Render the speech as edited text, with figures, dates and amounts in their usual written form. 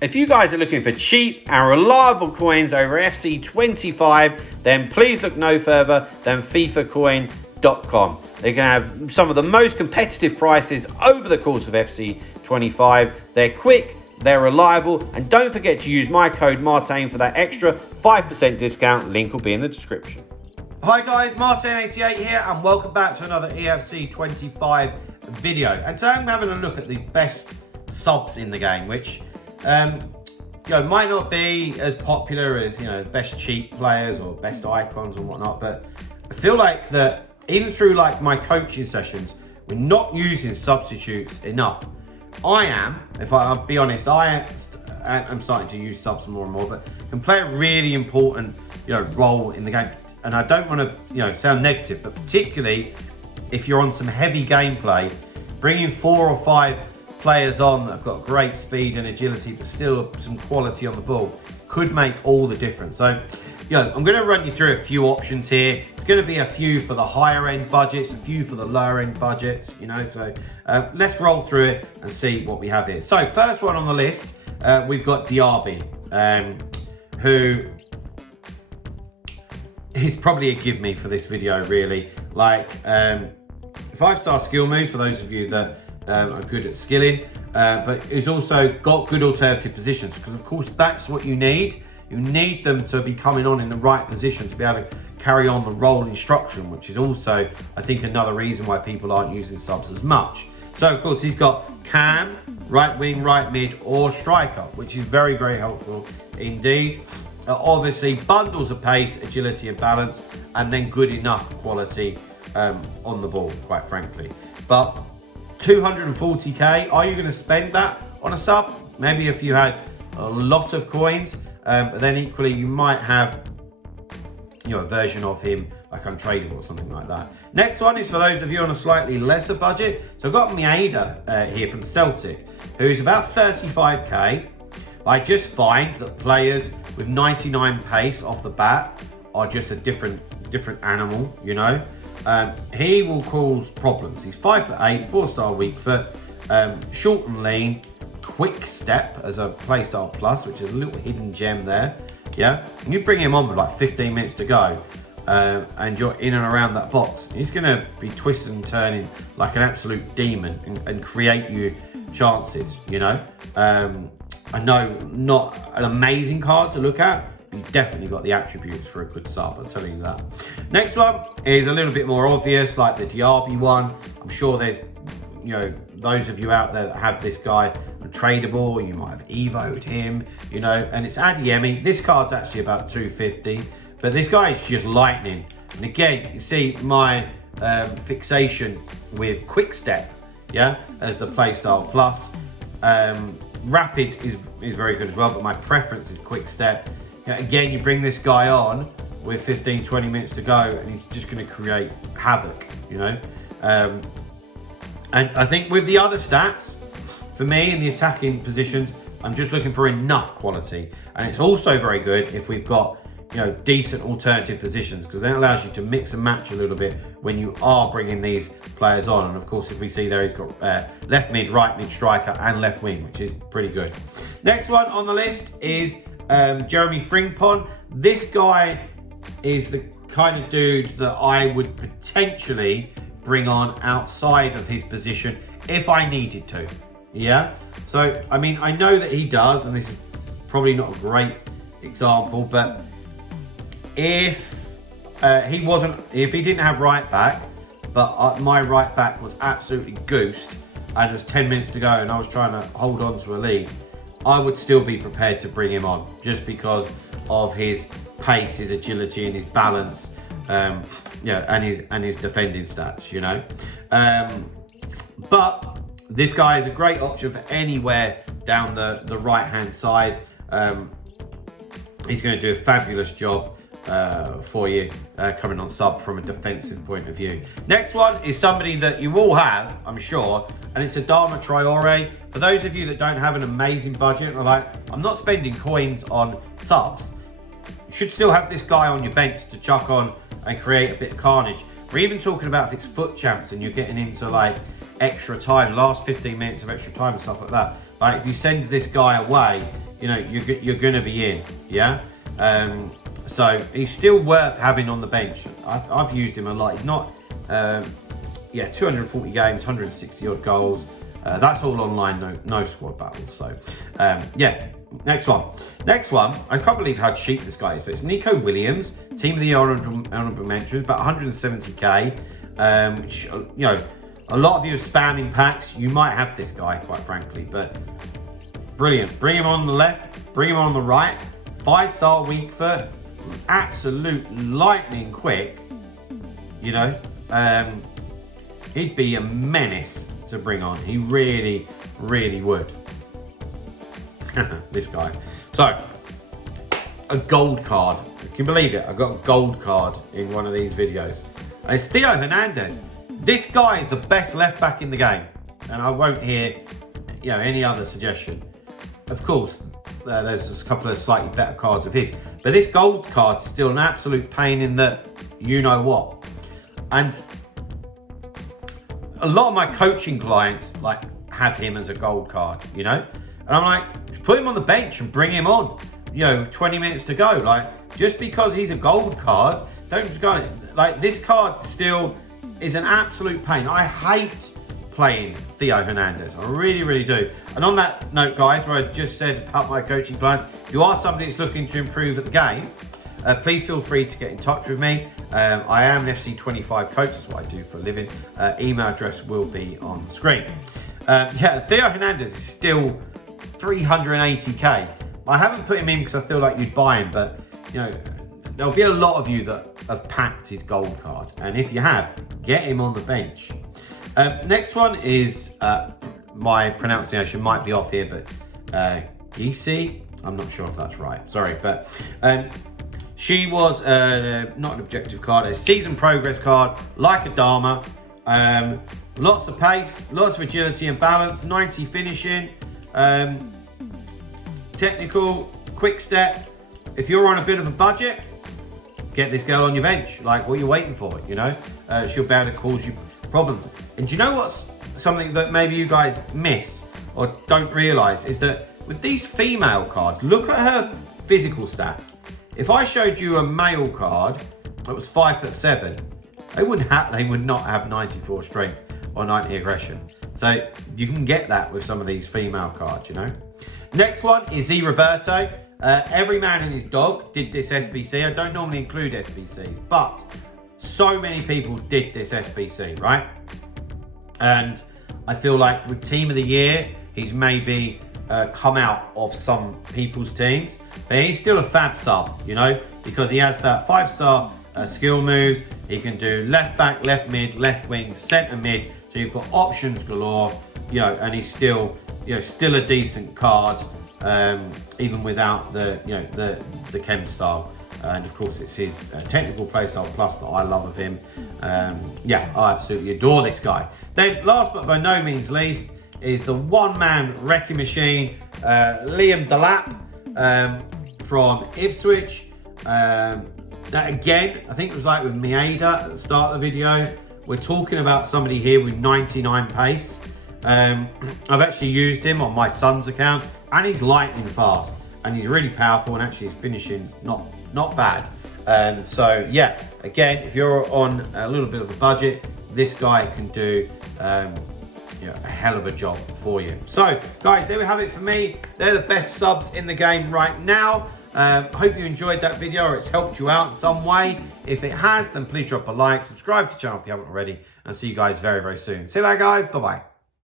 If you guys are looking for cheap and reliable coins over FC25, then please look no further than FIFAcoin.com. They can have some of the most competitive prices over the course of FC25. They're quick, they're reliable, and don't forget to use my code Martin for that extra 5% discount. Link will be in the description. Hi guys, Martin88 here, and welcome back to another EFC25 video. And today I'm having a look at the best subs in the game, which might not be as popular as best cheap players or best icons and whatnot, but I feel like that even through like my coaching sessions, we're not using substitutes enough. If I'll be honest, I'm starting to use subs more and more, but can play a really important role in the game. And I don't want to sound negative, but particularly if you're on some heavy gameplay, bringing 4 or 5 players on that have got great speed and agility, but still some quality on the ball, could make all the difference. So, I'm going to run you through a few options here. It's going to be a few for the higher end budgets, a few for the lower end budgets, So let's roll through it and see what we have here. So first one on the list, we've got Diaby, who is probably a give me for this video, really. Like 5-star skill moves for those of you that are good at skilling, but he's also got good alternative positions, because of course that's what you need. You need them to be coming on in the right position to be able to carry on the role instruction, which is also, I think, another reason why people aren't using subs as much. So of course he's got cam, right wing, right mid, or striker, which is very, very helpful indeed. Obviously bundles of pace, agility and balance, and then good enough quality on the ball, quite frankly. But 240k, are you going to spend that on a sub? Maybe if you had a lot of coins, but then equally you might have a version of him like untradeable or something like that. Next one is for those of you on a slightly lesser budget. So I've got Mieda here from Celtic, who's about 35k. I just find that players with 99 pace off the bat are just a different animal, He will cause problems. He's 5'8", 4-star weak foot, short and lean, quick step as a playstyle plus, which is a little hidden gem there. Yeah, and you bring him on with like 15 minutes to go, and you're in and around that box. He's going to be twisting and turning like an absolute demon and create you chances. I know not an amazing card to look at, but you've definitely got the attributes for a good sub, I'll tell you that. Next one is a little bit more obvious, like the Diaby one. I'm sure there's, those of you out there that have this guy tradable, you might have evoed him, and it's Adeyemi. This card's actually about 250, but this guy is just lightning. And again, you see my fixation with quick step, as the playstyle plus. Rapid is very good as well, but my preference is quick step. Again, you bring this guy on with 15-20 minutes to go, and he's just going to create havoc, and I think with the other stats, for me in the attacking positions, I'm just looking for enough quality. And it's also very good if we've got decent alternative positions, because that allows you to mix and match a little bit when you are bringing these players on. And of course, if we see there, he's got left mid, right mid, striker, and left wing, which is pretty good. Next one on the list is Jeremy Frimpong. This guy is the kind of dude that I would potentially bring on outside of his position if I needed to. So I mean, I know that he does, and this is probably not a great example, but if he didn't have right back, but my right back was absolutely goosed, and it was 10 minutes to go, and I was trying to hold on to a lead, I would still be prepared to bring him on, just because of his pace, his agility, and his balance, and his defending stats, But this guy is a great option for anywhere down the right-hand side. He's going to do a fabulous job for you coming on sub from a defensive point of view. Next one is somebody that you all have, I'm sure, and it's Adama Traore. For those of you that don't have an amazing budget and are like, I'm not spending coins on subs, you should still have this guy on your bench to chuck on and create a bit of carnage. We're even talking about if it's foot champs and you're getting into like extra time, last 15 minutes of extra time and stuff like that. Like if you send this guy away, you know, you're going to be in, yeah? So he's still worth having on the bench. I've used him a lot. He's not, 240 games, 160 odd goals. That's all online, no squad battles. So, next one. Next one, I can't believe how cheap this guy is, but it's Nico Williams, team of the year honourable mentions, about 170k. Which, you know, a lot of you are spamming packs. You might have this guy, quite frankly, but brilliant. Bring him on the left, bring him on the right. 5-star weak foot, absolute lightning quick. You know, he'd be a menace to bring on. He really, really would. This guy. So, a gold card. Can you believe it? I got a gold card in one of these videos. And it's Theo Hernandez. This guy is the best left back in the game. And I won't hear, you know, any other suggestion. Of course, there's a couple of slightly better cards of his. But this gold card's still an absolute pain in the you-know-what. And a lot of my coaching clients, like, have him as a gold card, you know? And I'm like, put him on the bench and bring him on. You know, with 20 minutes to go. Like, just because he's a gold card, don't just go, like, this card still is an absolute pain. I hate playing Theo Hernandez. I really, really do. And on that note, guys, where I just said about my coaching clients, if you are somebody that's looking to improve at the game, please feel free to get in touch with me. I am an FC 25 coach. That's what I do for a living. Email address will be on screen. Theo Hernandez is still 380k. I haven't put him in because I feel like you'd buy him, but you know, there'll be a lot of you that have packed his gold card, and if you have, get him on the bench. Next one is, my pronunciation might be off here, but Eafc, I'm not sure if that's right, sorry, but she was not an objective card, a season progress card, like a Dharma. Lots of pace, lots of agility and balance, 90 finishing, technical, quick step. If you're on a bit of a budget, get this girl on your bench. Like, what are you waiting for, you know? She'll be able to cause you problems. And do you know what's something that maybe you guys miss or don't realise is that with these female cards, look at her physical stats. If I showed you a male card that was 5'7", they would not have 94 strength or 90 aggression. So you can get that with some of these female cards, you know. Next one is Z Roberto. Every man and his dog did this SBC. I don't normally include SBCs, but so many people did this SBC, right? And I feel like with Team of the Year, he's maybe come out of some people's teams, but he's still a fab sub, you know, because he has that 5-star skill moves. He can do left back, left mid, left wing, centre mid. So you've got options galore, you know, and he's still, you know, still a decent card, even without the, you know, the chem style. And of course, it's his technical playstyle plus that I love of him. I absolutely adore this guy. Then, last but by no means least, is the one-man wrecking machine, Liam Delap from Ipswich. That again, I think it was like with Mieda at the start of the video. We're talking about somebody here with 99 pace. I've actually used him on my son's account, and he's lightning fast, and he's really powerful, and actually his finishing not bad. So yeah, again, if you're on a little bit of a budget, this guy can do a hell of a job for you. So guys, there we have it for me. They're the best subs in the game right now. Hope you enjoyed that video or it's helped you out in some way. If it has, then please drop a like, subscribe to the channel if you haven't already, and see you guys very, very soon. See you later, guys. Bye-bye.